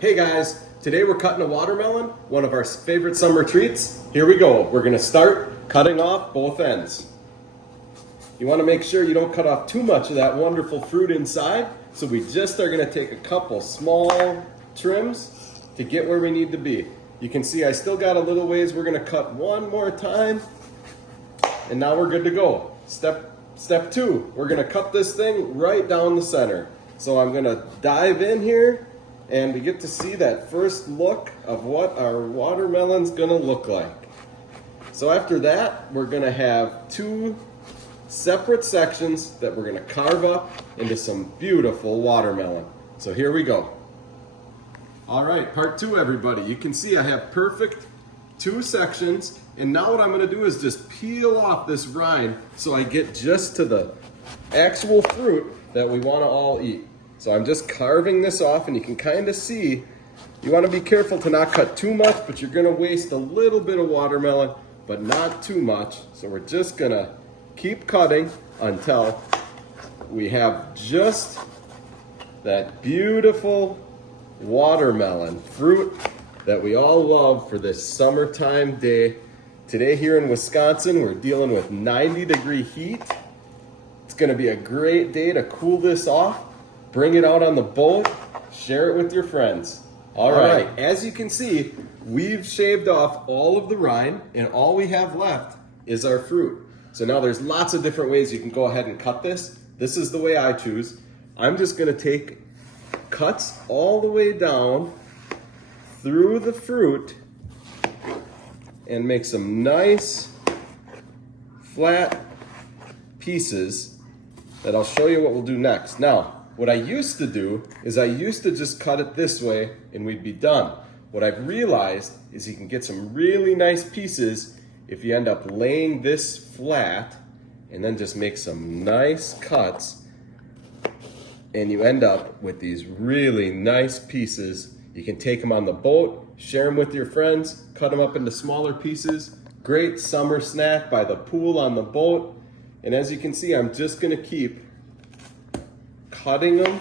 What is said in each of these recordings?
Hey guys, today we're cutting a watermelon, one of our favorite summer treats. Here we go. We're gonna start cutting off both ends. You wanna make sure you don't cut off too much of that wonderful fruit inside, so we just are gonna take a couple small trims to get where we need to be. You can see I still got a little ways. We're gonna cut one more time, and now we're good to go. Step two, we're gonna cut this thing right down the center. So I'm gonna dive in here, and we get to see that first look of what our watermelon's gonna look like. So after that, we're gonna have two separate sections that we're gonna carve up into some beautiful watermelon. So here we go. All right, part two, everybody. You can see I have perfect two sections, and now what I'm gonna do is just peel off this rind so I get just to the actual fruit that we wanna all eat. So I'm just carving this off, and you can kind of see, you want to be careful to not cut too much, but you're going to waste a little bit of watermelon, but not too much. So we're just going to keep cutting until we have just that beautiful watermelon fruit that we all love for this summertime day. Today here in Wisconsin, we're dealing with 90-degree heat. It's going to be a great day to cool this off. Bring it out on the boat, share it with your friends. All right, as you can see, we've shaved off all of the rind, and all we have left is our fruit. So now there's lots of different ways you can go ahead and cut this. This is the way I choose. I'm just gonna take cuts all the way down through the fruit and make some nice flat pieces that I'll show you what we'll do next. Now, what I used to do is I used to just cut it this way and we'd be done. What I've realized is you can get some really nice pieces if you end up laying this flat and then just make some nice cuts, and you end up with these really nice pieces. You can take them on the boat, share them with your friends, cut them up into smaller pieces. Great summer snack by the pool on the boat. And as you can see, I'm just gonna keep cutting them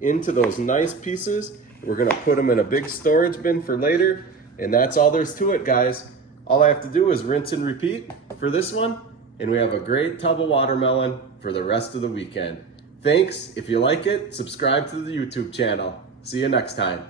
into those nice pieces. We're gonna put them in a big storage bin for later, and that's all there's to it, guys. All I have to do is rinse and repeat for this one, and we have a great tub of watermelon for the rest of the weekend. Thanks. If you like it, subscribe to the YouTube channel. See you next time.